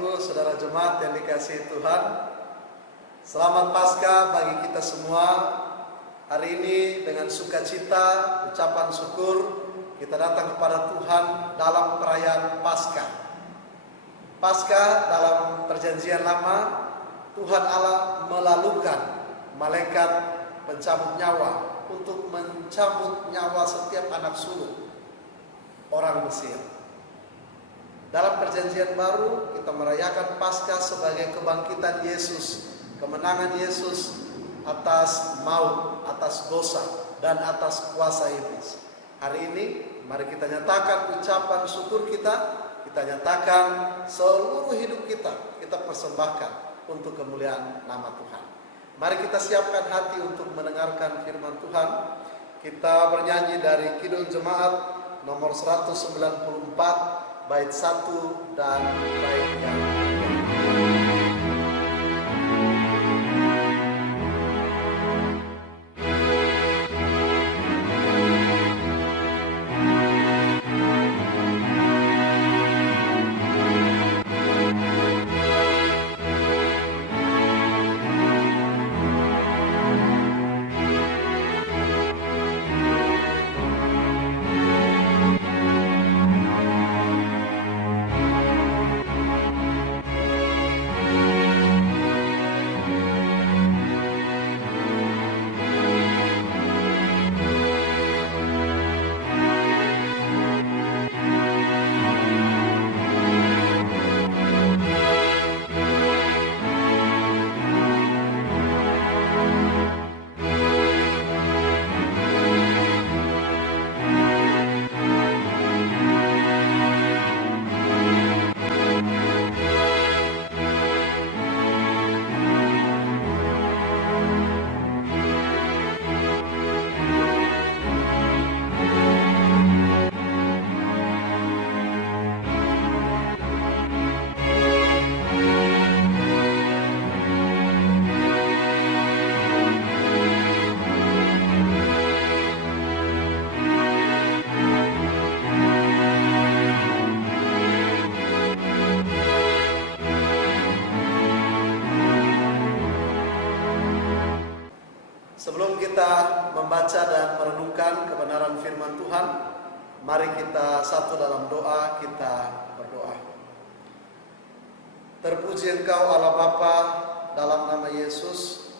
Ibu, Saudara Jemaat yang dikasihi Tuhan, selamat Paskah bagi kita semua. Hari ini dengan sukacita, ucapan syukur, kita datang kepada Tuhan dalam perayaan Paskah. Paskah dalam perjanjian lama, Tuhan Allah melalukan malaikat pencabut nyawa untuk mencabut nyawa setiap anak sulung orang Mesir. Dalam perjanjian baru kita merayakan Paskah sebagai kebangkitan Yesus, kemenangan Yesus atas maut, atas dosa, dan atas kuasa iblis. Hari ini mari kita nyatakan ucapan syukur kita nyatakan seluruh hidup kita persembahkan untuk kemuliaan nama Tuhan. Mari kita siapkan hati untuk mendengarkan firman Tuhan. Kita bernyanyi dari Kidung Jemaat nomor 194 bait 1 dan bait yang Sebelum kita membaca dan merenungkan kebenaran firman Tuhan, mari kita satu dalam doa, kita berdoa. Terpuji Engkau Allah Bapa dalam nama Yesus,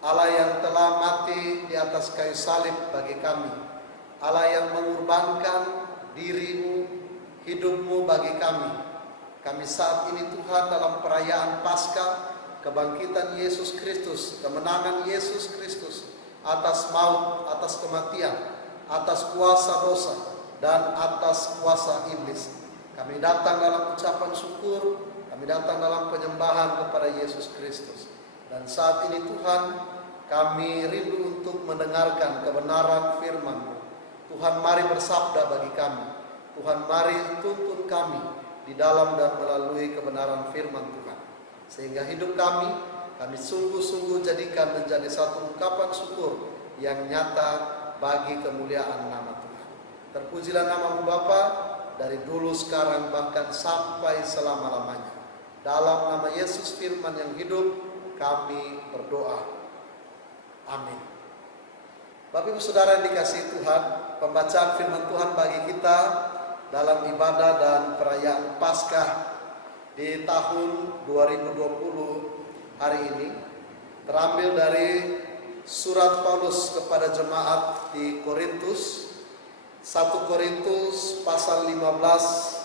Allah yang telah mati di atas kayu salib bagi kami, Allah yang mengorbankan dirimu, hidupmu bagi kami. Kami saat ini Tuhan dalam perayaan Paskah, kebangkitan Yesus Kristus, kemenangan Yesus Kristus atas maut, atas kematian, atas kuasa dosa, dan atas kuasa iblis. Kami datang dalam ucapan syukur, kami datang dalam penyembahan kepada Yesus Kristus. Dan saat ini Tuhan, kami rindu untuk mendengarkan kebenaran firman-Mu. Tuhan mari bersabda bagi kami, Tuhan mari tuntun kami di dalam dan melalui kebenaran firman Tuhan. Sehingga hidup kami sungguh-sungguh jadikan menjadi satu ungkapan syukur yang nyata bagi kemuliaan nama Tuhan. Terpujilah nama-Mu Bapa dari dulu, sekarang, bahkan sampai selama-lamanya. Dalam nama Yesus firman yang hidup, kami berdoa. Amin. Bapak Ibu Saudara yang dikasihi Tuhan, pembacaan firman Tuhan bagi kita dalam ibadah dan perayaan Paskah di tahun 2020 hari ini terambil dari surat Paulus kepada jemaat di Korintus, 1 Korintus pasal 15.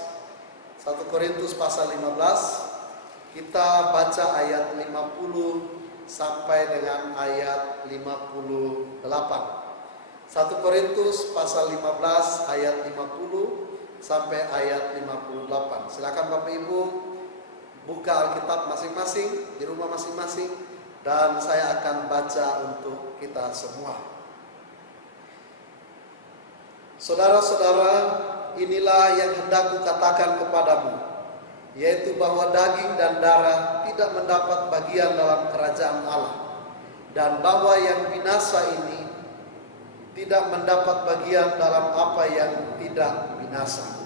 1 Korintus pasal 15, kita baca ayat 50 sampai dengan ayat 58. 1 Korintus pasal 15 ayat 50 sampai ayat 58. Silakan Bapak Ibu buka Alkitab masing-masing di rumah masing-masing, dan saya akan baca untuk kita semua. Saudara-saudara, inilah yang hendak kukatakan kepadamu, yaitu bahwa daging dan darah tidak mendapat bagian dalam kerajaan Allah, dan bahwa yang binasa ini tidak mendapat bagian dalam apa yang tidak binasa.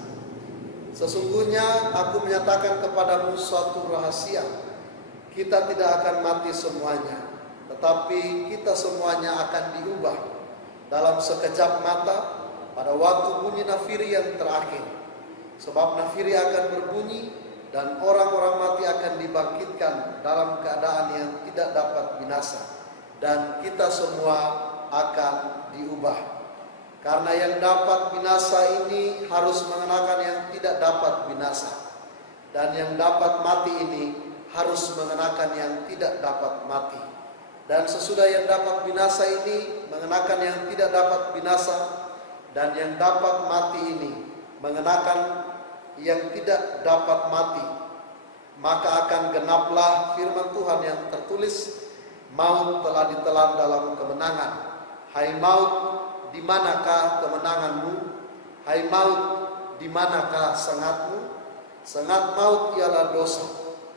Sesungguhnya aku menyatakan kepadamu suatu rahasia. Kita tidak akan mati semuanya, tetapi kita semuanya akan diubah dalam sekejap mata pada waktu bunyi nafiri yang terakhir. Sebab nafiri akan berbunyi dan orang-orang mati akan dibangkitkan dalam keadaan yang tidak dapat binasa, dan kita semua akan diubah. Karena yang dapat binasa ini harus mengenakan yang tidak dapat binasa, dan yang dapat mati ini harus mengenakan yang tidak dapat mati. Dan sesudah yang dapat binasa ini mengenakan yang tidak dapat binasa, dan yang dapat mati ini mengenakan yang tidak dapat mati, maka akan genaplah firman Tuhan yang tertulis, maut telah ditelan dalam kemenangan. Hai maut, di manakah kemenanganmu? Hai maut, di manakah sengatmu? Sengat maut ialah dosa,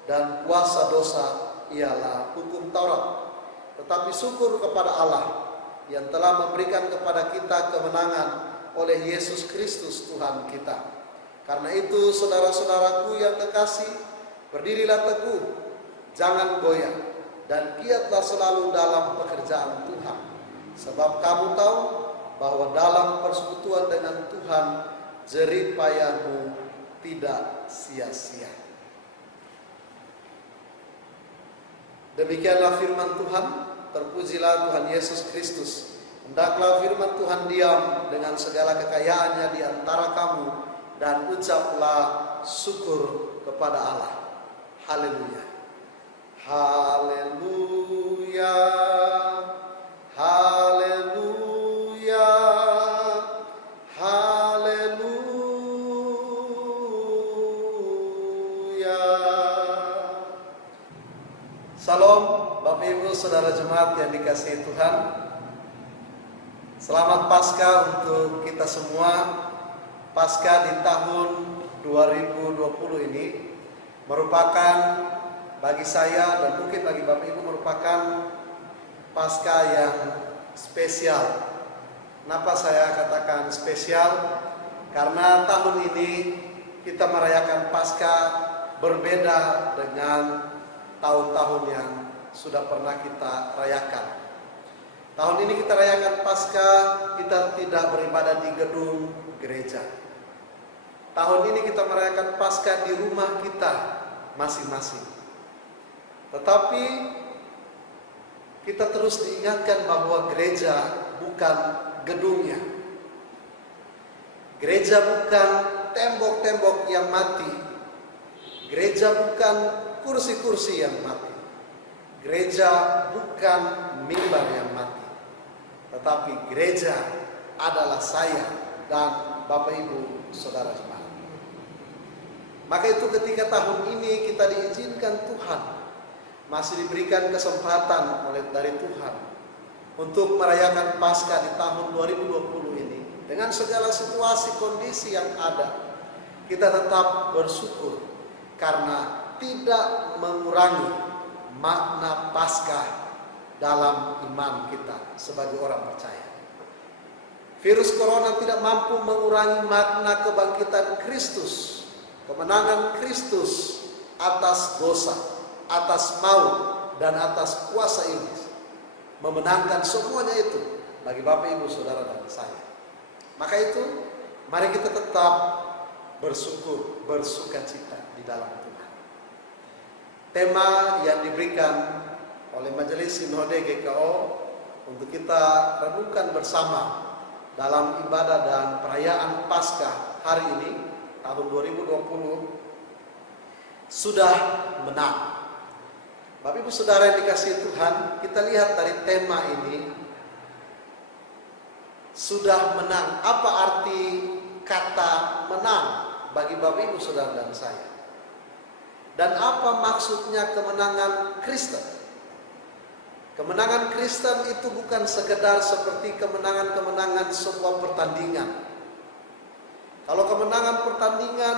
dan kuasa dosa ialah hukum Taurat. Tetapi syukur kepada Allah yang telah memberikan kepada kita kemenangan oleh Yesus Kristus Tuhan kita. Karena itu saudara-saudaraku yang kekasih, berdirilah teguh, jangan goyah, dan giatlah selalu dalam pekerjaan Tuhan. Sebab kamu tahu bahwa dalam persekutuan dengan Tuhan, jerih payahmu tidak sia-sia. Demikianlah firman Tuhan, terpujilah Tuhan Yesus Kristus. Hendaklah firman Tuhan diam dengan segala kekayaannya di antara kamu, dan ucaplah syukur kepada Allah. Haleluya. Haleluya. Haleluya. Haleluya. Salam Bapak Ibu Saudara Jemaat yang dikasihi Tuhan. Selamat Paskah untuk kita semua. Paskah di tahun 2020 ini merupakan bagi saya dan mungkin bagi Bapak Ibu merupakan Paskah yang spesial. Kenapa saya katakan spesial? Karena tahun ini kita merayakan Paskah berbeda dengan tahun-tahun yang sudah pernah kita rayakan. Tahun ini kita rayakan Paskah, kita tidak beribadah di gedung gereja. Tahun ini kita merayakan Paskah di rumah kita masing-masing. Tetapi kita terus diingatkan bahwa gereja bukan gedungnya. Gereja bukan tembok-tembok yang mati. Gereja bukan kursi-kursi yang mati. Gereja bukan mimbar yang mati. Tetapi gereja adalah saya dan Bapak Ibu Saudara jemaat. Maka itu ketika tahun ini kita diizinkan Tuhan, masih diberikan kesempatan dari Tuhan untuk merayakan Paskah di tahun 2020 ini, dengan segala situasi kondisi yang ada, kita tetap bersyukur karena tidak mengurangi makna Paskah dalam iman kita sebagai orang percaya. Virus corona tidak mampu mengurangi makna kebangkitan Kristus, kemenangan Kristus atas dosa, atas maut, dan atas kuasa iblis. Memenangkan semuanya itu bagi Bapak Ibu Saudara dan saya. Maka itu mari kita tetap bersyukur, bersukacita di dalam Tuhan. Tema yang diberikan oleh Majelis Sinode GKO untuk kita renungkan bersama dalam ibadah dan perayaan Paskah hari ini tahun 2020, sudah menang. Bapak Ibu Saudara yang dikasihi Tuhan, kita lihat dari tema ini, sudah menang. Apa arti kata menang bagi Bapak Ibu Saudara dan saya? Dan apa maksudnya kemenangan Kristen? Kemenangan Kristen itu bukan sekedar seperti kemenangan-kemenangan sebuah pertandingan. Kalau kemenangan pertandingan,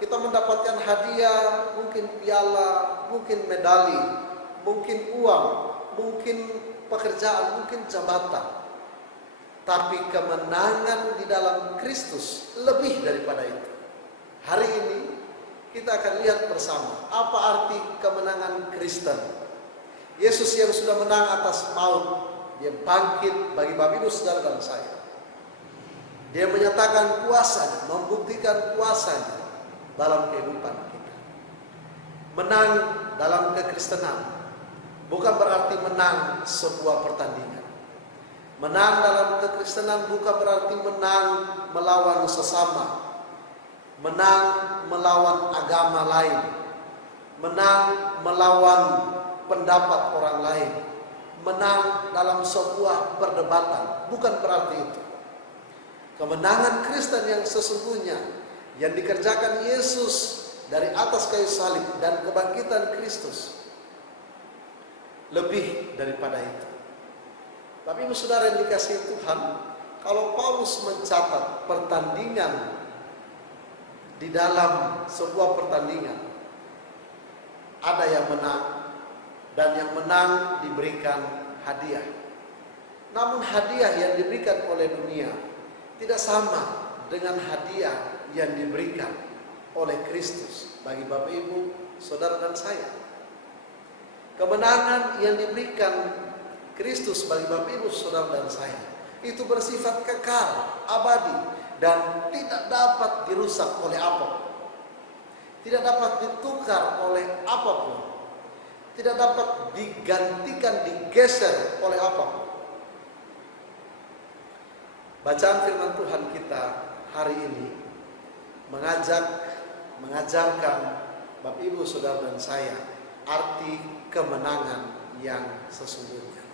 kita mendapatkan hadiah, mungkin piala, mungkin medali, mungkin uang, mungkin pekerjaan, mungkin jabatan. Tapi kemenangan di dalam Kristus lebih daripada itu. Hari ini kita akan lihat bersama apa arti kemenangan Kristen. Yesus yang sudah menang atas maut, dia bangkit bagi Bapak Ibu Saudara dan saya. Dia menyatakan kuasanya, membuktikan kuasanya dalam kehidupan kita. Menang dalam kekristenan bukan berarti menang sebuah pertandingan. Menang dalam kekristenan bukan berarti menang melawan sesama, menang melawan agama lain, menang melawan pendapat orang lain, menang dalam sebuah perdebatan. Bukan berarti itu. Kemenangan Kristen yang sesungguhnya yang dikerjakan Yesus dari atas kayu salib dan kebangkitan Kristus lebih daripada itu. Tapi Ibu Saudara yang dikasihi Tuhan, kalau Paulus mencatat pertandingan di dalam sebuah pertandingan, ada yang menang dan yang menang diberikan hadiah. Namun hadiah yang diberikan oleh dunia tidak sama dengan hadiah yang diberikan oleh Kristus bagi Bapak Ibu, Saudara dan saya. Kemenangan yang diberikan Kristus bagi Bapak Ibu, Saudara dan saya itu bersifat kekal, abadi, dan tidak dapat dirusak oleh apapun. Tidak dapat ditukar oleh apapun. Tidak dapat digantikan, digeser oleh apapun. Bacaan firman Tuhan kita hari ini mengajarkan Bapak Ibu Saudara dan saya arti kemenangan yang sesungguhnya.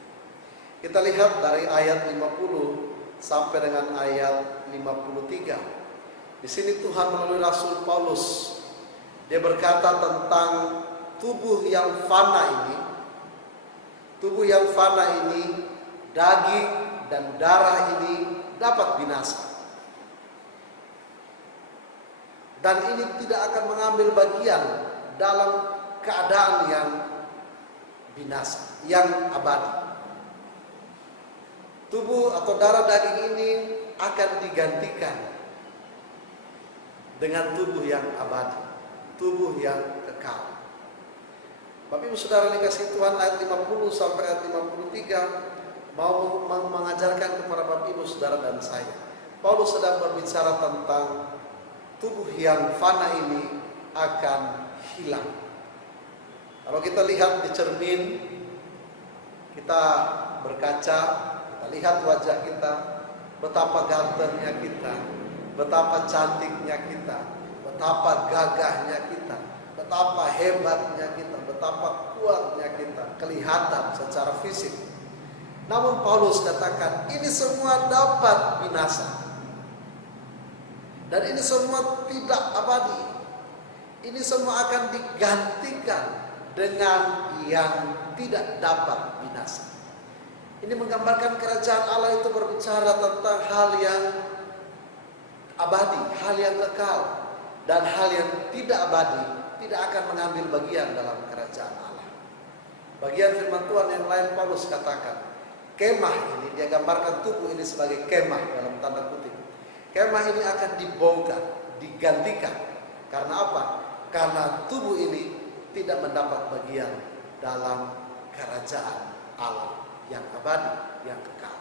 Kita lihat dari ayat 50 sampai dengan ayat 53. Di sini Tuhan melalui Rasul Paulus, dia berkata tentang tubuh yang fana ini. Tubuh yang fana ini, daging dan darah ini dapat binasa. Dan ini tidak akan mengambil bagian dalam keadaan yang binasa, yang abadi. Tubuh atau darah daging ini akan digantikan dengan tubuh yang abadi, tubuh yang kekal. Bapak Ibu Saudara dikasihi Tuhan, ayat 50 sampai ayat 53 mau mengajarkan kepada Bapak Ibu Saudara dan saya. Paulus sedang berbicara tentang tubuh yang fana ini akan hilang. Kalau kita lihat di cermin, kita berkaca, kita lihat wajah kita, betapa gantengnya kita, betapa cantiknya kita, betapa gagahnya kita, betapa hebatnya kita, betapa kuatnya kita kelihatan secara fisik. Namun Paulus katakan ini semua dapat binasa. Dan ini semua tidak abadi. Ini semua akan digantikan dengan yang tidak dapat binasa. Ini menggambarkan kerajaan Allah itu berbicara tentang hal yang abadi, hal yang kekal, dan hal yang tidak abadi tidak akan mengambil bagian dalam kerajaan Allah. Bagian firman Tuhan yang lain Paulus katakan, kemah ini, dia gambarkan tubuh ini sebagai kemah dalam tanda kutip. Kemah ini akan dibongkar, digantikan. Karena apa? Karena tubuh ini tidak mendapat bagian dalam kerajaan Allah yang abadi, yang kekal.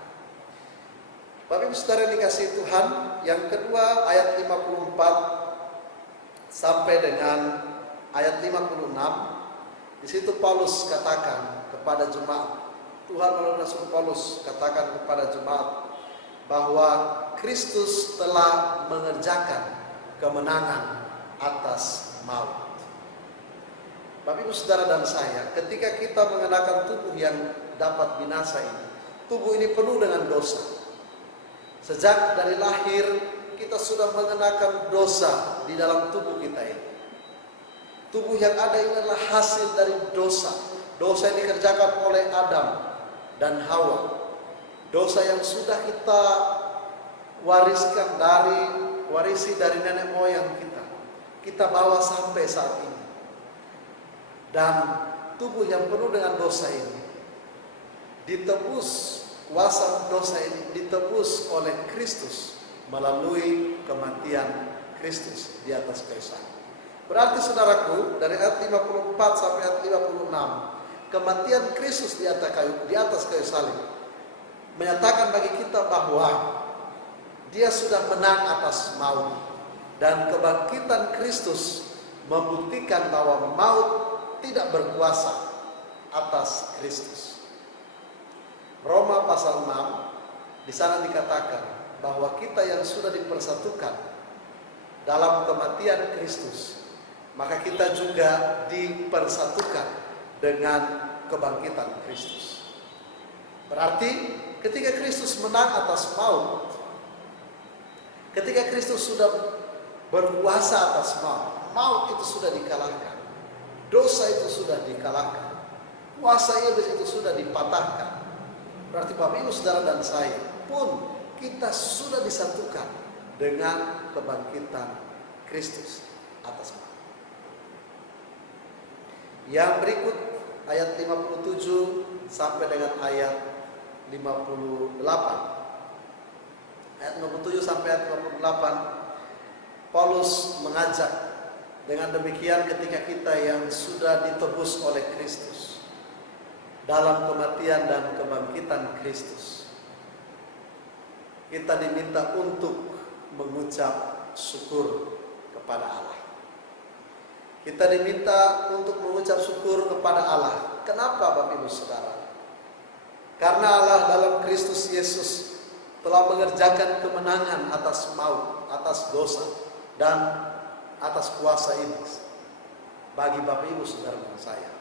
Bapak Ibu Saudara dikasihi Tuhan, yang kedua ayat 54 sampai dengan ayat 56. Di situ Paulus katakan kepada jemaat, Tuhan melalui Rasul Paulus katakan kepada jemaat bahwa Kristus telah mengerjakan kemenangan atas maut. Bapak Ibu Saudara dan saya, ketika kita mengenakan tubuh yang dapat binasa ini, tubuh ini penuh dengan dosa. Sejak dari lahir kita sudah mengenakan dosa di dalam tubuh kita ini. Tubuh yang ada ini adalah hasil dari dosa. Dosa yang dikerjakan oleh Adam dan Hawa. Dosa yang sudah kita warisi dari nenek moyang kita. Kita bawa sampai saat ini. Dan tubuh yang penuh dengan dosa ini ditebus, kuasa dosa ini ditebus oleh Kristus melalui kematian Kristus di atas kayu salib. Berarti saudaraku, dari ayat 54 sampai ayat 56, kematian Kristus di atas kayu salib menyatakan bagi kita bahwa Dia sudah menang atas maut, dan kebangkitan Kristus membuktikan bahwa maut tidak berkuasa atas Kristus. Roma pasal 6 di sana dikatakan bahwa kita yang sudah dipersatukan dalam kematian Kristus, maka kita juga dipersatukan dengan kebangkitan Kristus. Berarti ketika Kristus menang atas maut, ketika Kristus sudah berkuasa atas maut, maut itu sudah dikalahkan, dosa itu sudah dikalahkan, kuasa iblis itu sudah dipatahkan. Berarti Bapak Ibu Saudara dan saya pun kita sudah disatukan dengan kebangkitan Kristus atas maut. Yang berikut ayat 57 sampai dengan ayat 58. Ayat 57 sampai ayat 58, Paulus mengajak, dengan demikian ketika kita yang sudah ditebus oleh Kristus dalam kematian dan kebangkitan Kristus, kita diminta untuk mengucap syukur kepada Allah. Kita diminta untuk mengucap syukur kepada Allah. Kenapa Bapak Ibu Saudara? Karena Allah dalam Kristus Yesus telah mengerjakan kemenangan atas maut, atas dosa, dan atas kuasa iblis bagi Bapak Ibu Saudara dan saya.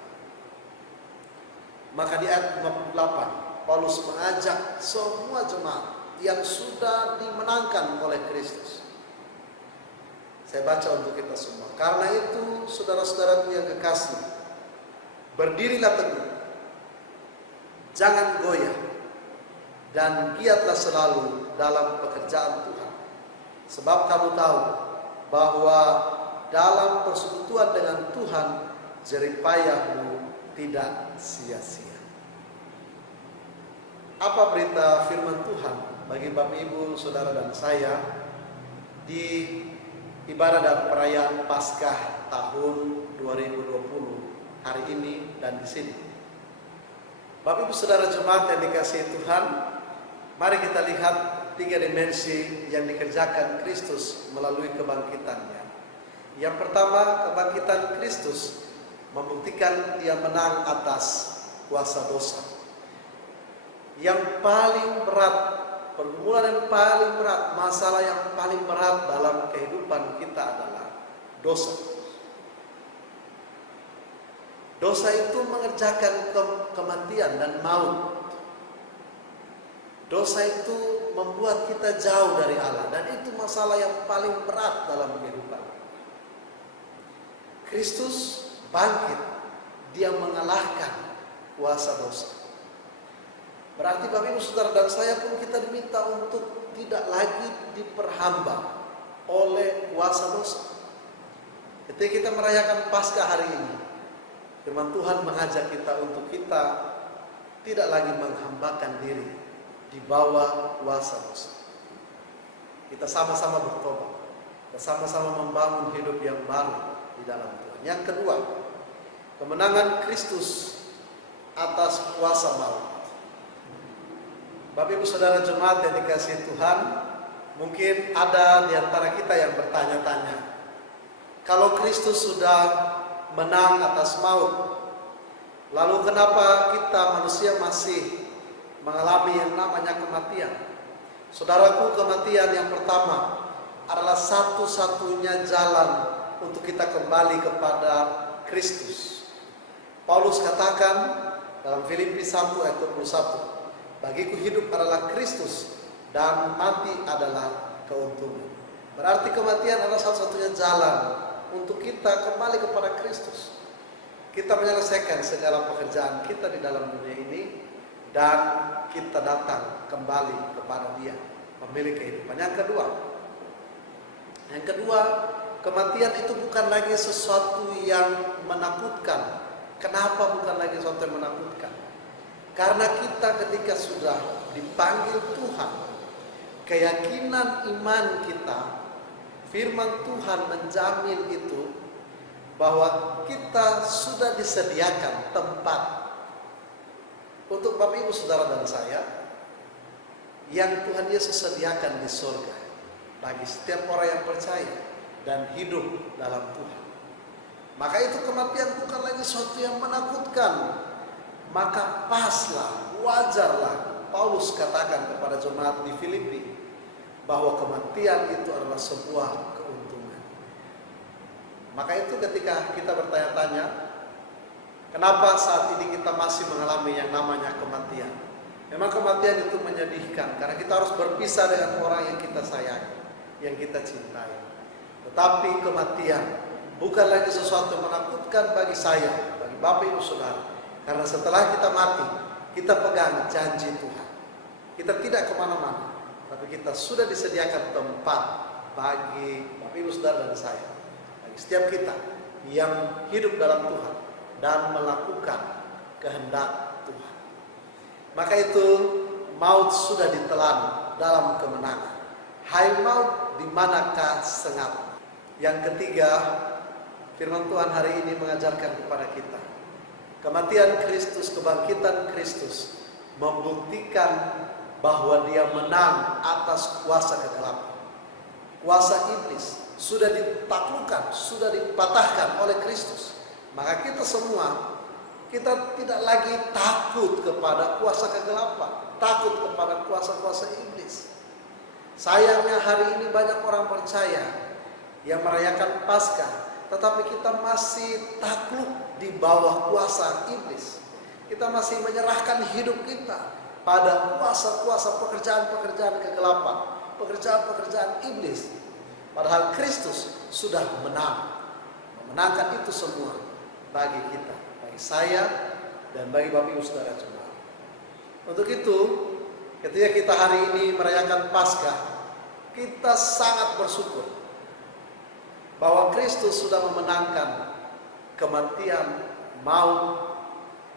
Maka di ayat 58 Paulus mengajak semua jemaat yang sudah dimenangkan oleh Kristus. Saya baca untuk kita semua. Karena itu saudara-saudaraku yang kekasih, berdirilah teguh, jangan goyah, dan giatlah selalu dalam pekerjaan Tuhan. Sebab kamu tahu bahwa dalam persekutuan dengan Tuhan, jeripayahmu tidak sia-sia. Apa berita firman Tuhan bagi Bapak Ibu Saudara dan saya di ibadah dan perayaan Paskah tahun 2020 hari ini dan di sini? Bapak Ibu Saudara jemaat yang dikasihi Tuhan, mari kita lihat 3 dimensi yang dikerjakan Kristus melalui kebangkitannya. Yang pertama, kebangkitan Kristus membuktikan Dia menang atas kuasa dosa. Yang paling berat, pergumulan yang paling berat, masalah yang paling berat dalam kehidupan kita adalah dosa. Dosa itu mengerjakan kematian dan maut. Dosa itu membuat kita jauh dari Allah, dan itu masalah yang paling berat dalam kehidupan. Kristus bangkit, Dia mengalahkan kuasa dosa. Berarti Bapak Ibu Saudara dan saya pun kita diminta untuk tidak lagi diperhamba oleh kuasa dosa. Ketika kita merayakan Paskah hari ini, firman Tuhan mengajak kita untuk kita tidak lagi menghambakan diri di bawah kuasa dosa. Kita sama-sama bertobat, kita sama-sama membangun hidup yang baru di dalam Tuhan. Yang kedua, kemenangan Kristus atas kuasa maut. Bapak Ibu Saudara jemaat yang dikasihi Tuhan, mungkin ada di antara kita yang bertanya-tanya, kalau Kristus sudah menang atas maut, lalu kenapa kita manusia masih mengalami yang namanya kematian? Saudaraku, kematian yang pertama adalah satu-satunya jalan untuk kita kembali kepada Kristus. Paulus katakan dalam Filipi 1 ayat 21, bagiku hidup adalah Kristus dan mati adalah keuntungan. Berarti kematian adalah satu-satunya jalan untuk kita kembali kepada Kristus. Kita menyelesaikan segala pekerjaan kita di dalam dunia ini, dan kita datang kembali kepada Dia, pemilik kehidupan. Yang kedua, kematian itu bukan lagi sesuatu yang menakutkan. Kenapa bukan lagi sesuatu yang menakutkan? Karena kita ketika sudah dipanggil Tuhan, keyakinan iman kita, firman Tuhan menjamin itu, bahwa kita sudah disediakan tempat untuk Bapak Ibu Saudara dan saya yang Tuhan Yesus sediakan di surga bagi setiap orang yang percaya dan hidup dalam Tuhan. Maka itu kematian bukan lagi sesuatu yang menakutkan. Maka paslah, wajarlah Paulus katakan kepada jemaat di Filipi bahwa kematian itu adalah sebuah keuntungan. Maka itu ketika kita bertanya-tanya, kenapa saat ini kita masih mengalami yang namanya kematian? Memang kematian itu menyedihkan karena kita harus berpisah dengan orang yang kita sayangi, yang kita cintai. Tetapi kematian bukan lagi sesuatu yang menakutkan bagi saya, bagi Bapak Ibu Saudara. Karena setelah kita mati, kita pegang janji Tuhan. Kita tidak kemana-mana, tapi kita sudah disediakan tempat bagi Bapak Ibu Saudara dan saya, bagi setiap kita yang hidup dalam Tuhan dan melakukan kehendak Tuhan. Maka itu maut sudah ditelan dalam kemenangan. Hai maut, di manakah sengat? Yang ketiga, firman Tuhan hari ini mengajarkan kepada kita, kematian Kristus, kebangkitan Kristus membuktikan bahwa Dia menang atas kuasa kegelapan. Kuasa iblis sudah ditaklukkan, sudah dipatahkan oleh Kristus. Maka kita semua, kita tidak lagi takut kepada kuasa kegelapan, takut kepada kuasa-kuasa iblis. Sayangnya hari ini banyak orang percaya yang merayakan Paskah, tetapi kita masih takluk di bawah kuasa iblis. Kita masih menyerahkan hidup kita pada kuasa-kuasa pekerjaan-pekerjaan kegelapan, pekerjaan-pekerjaan iblis. Padahal Kristus sudah memenangkan itu semua bagi kita, bagi saya dan bagi Bapak Ibu Saudara jemaat. Untuk itu, ketika kita hari ini merayakan Paskah, kita sangat bersyukur bahwa Kristus sudah memenangkan kematian, maut,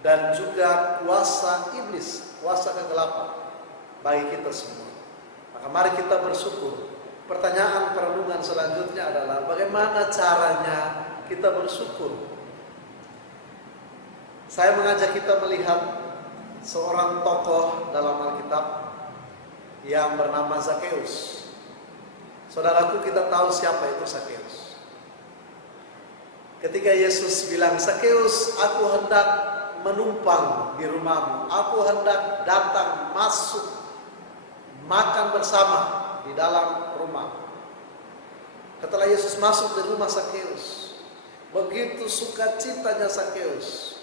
dan juga kuasa iblis, kuasa kegelapan bagi kita semua. Maka mari kita bersyukur. Pertanyaan perenungan selanjutnya adalah bagaimana caranya kita bersyukur? Saya mengajak kita melihat seorang tokoh dalam Alkitab yang bernama Zakeus. Saudaraku, kita tahu siapa itu Zakeus. Ketika Yesus bilang, Zakeus, aku hendak menumpang di rumahmu, aku hendak datang masuk makan bersama di dalam rumah. Setelah Yesus masuk di rumah Zakeus, begitu sukacitanya Zakeus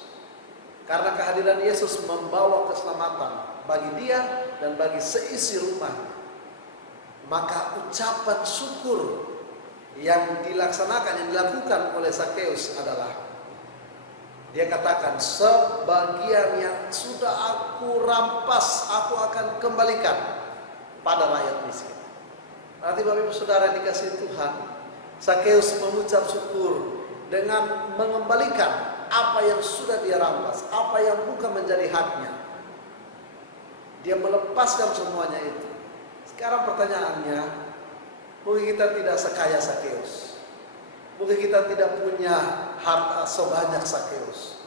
karena kehadiran Yesus membawa keselamatan bagi dia dan bagi seisi rumah. Maka ucapan syukur yang dilaksanakan, yang dilakukan oleh Zakeus adalah dia katakan, sebagian yang sudah aku rampas, aku akan kembalikan pada rakyat miskin. Nanti Bapak Ibu Saudara dikasih Tuhan, Zakeus mengucap syukur dengan mengembalikan apa yang sudah dia rampas, apa yang bukan menjadi haknya. Dia melepaskan semuanya itu. Sekarang pertanyaannya, mungkin kita tidak sekaya Zakeus, mungkin kita tidak punya harta sebanyak Zakeus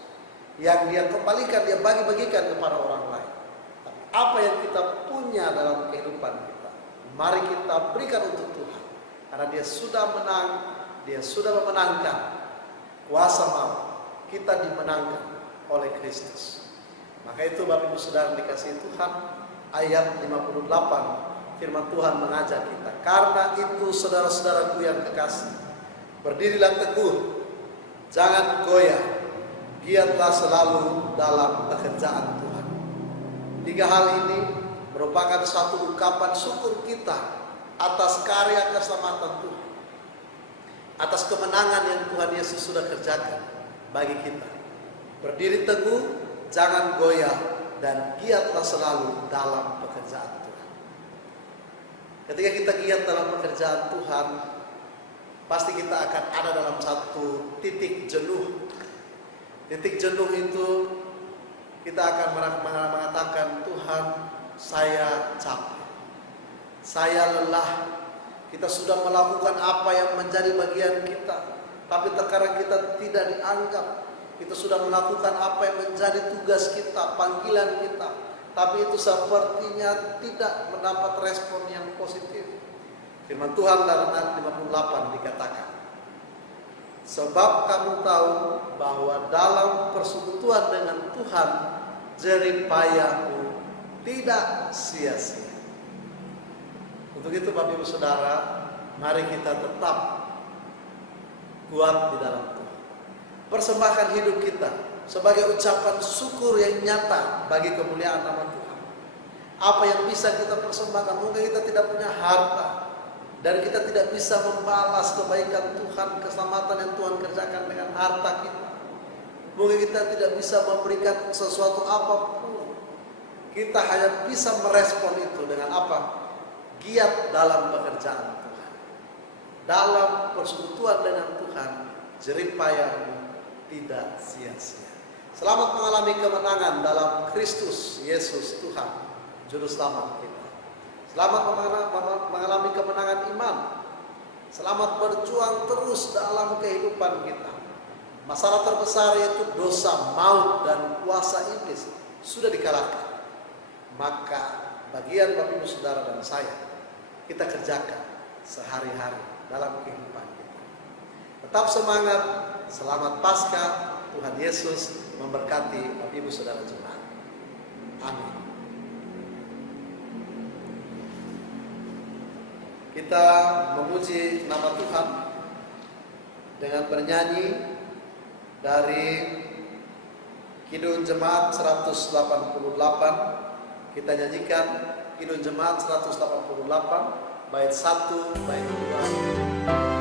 yang dia kembalikan, dia bagi-bagikan kepada orang lain. Tapi apa yang kita punya dalam kehidupan kita, mari kita berikan untuk Tuhan, karena Dia sudah menang, Dia sudah memenangkan kuasa maut. Kita dimenangkan oleh Kristus. Maka itu Bapak Ibu Saudara dikasihi Tuhan, ayat 58 firman Tuhan mengajak kita, karena itu saudara-saudaraku yang kekasih, berdirilah teguh, jangan goyah, giatlah selalu dalam pekerjaan Tuhan. 3 hal ini merupakan satu ungkapan syukur kita atas karya keselamatan Tuhan, atas kemenangan yang Tuhan Yesus sudah kerjakan bagi kita. Berdiri teguh, jangan goyah, dan giatlah selalu dalam pekerjaan Tuhan. Ketika kita giat dalam pekerjaan Tuhan, pasti kita akan ada dalam satu titik jenuh. Titik jenuh itu kita akan mengatakan, Tuhan, saya capek, saya lelah, Kita sudah melakukan apa yang menjadi bagian kita, tapi terkadang kita tidak dianggap. Kita sudah melakukan apa yang menjadi tugas kita, panggilan kita, tapi itu sepertinya tidak mendapat respon yang positif. Firman Tuhan dalam ayat 58 dikatakan, sebab kamu tahu bahwa dalam persekutuan dengan Tuhan jerih payahmu tidak sia-sia. Untuk itu Bapak Ibu Saudara, mari kita tetap kuat di dalam Tuhan. Persembahkan hidup kita sebagai ucapan syukur yang nyata bagi kemuliaan nama Tuhan. Apa yang bisa kita persembahkan? Mungkin kita tidak punya harta dan kita tidak bisa membalas kebaikan Tuhan, keselamatan yang Tuhan kerjakan dengan harta kita. Mungkin kita tidak bisa memberikan sesuatu apapun. Kita hanya bisa merespon itu dengan apa? Giat dalam pekerjaan Tuhan, dalam persekutuan dengan Tuhan, jerih payahmu tidak sia-sia. Selamat mengalami kemenangan dalam Kristus Yesus Tuhan, Juru Selamat kita. Selamat mengalami kemenangan iman. Selamat berjuang terus dalam kehidupan kita. Masalah terbesar yaitu dosa, maut, dan kuasa iblis sudah dikalahkan. Maka bagian Bapak Ibu Saudara dan saya, kita kerjakan sehari-hari dalam kehidupan kita. Tetap semangat, selamat Paskah, Tuhan Yesus memberkati Bapak Ibu Saudara jemaat. Amin. Kita memuji nama Tuhan dengan bernyanyi dari Kidung Jemaat 188. Kita nyanyikan Kidung Jemaat 188 bait 1, bait 2.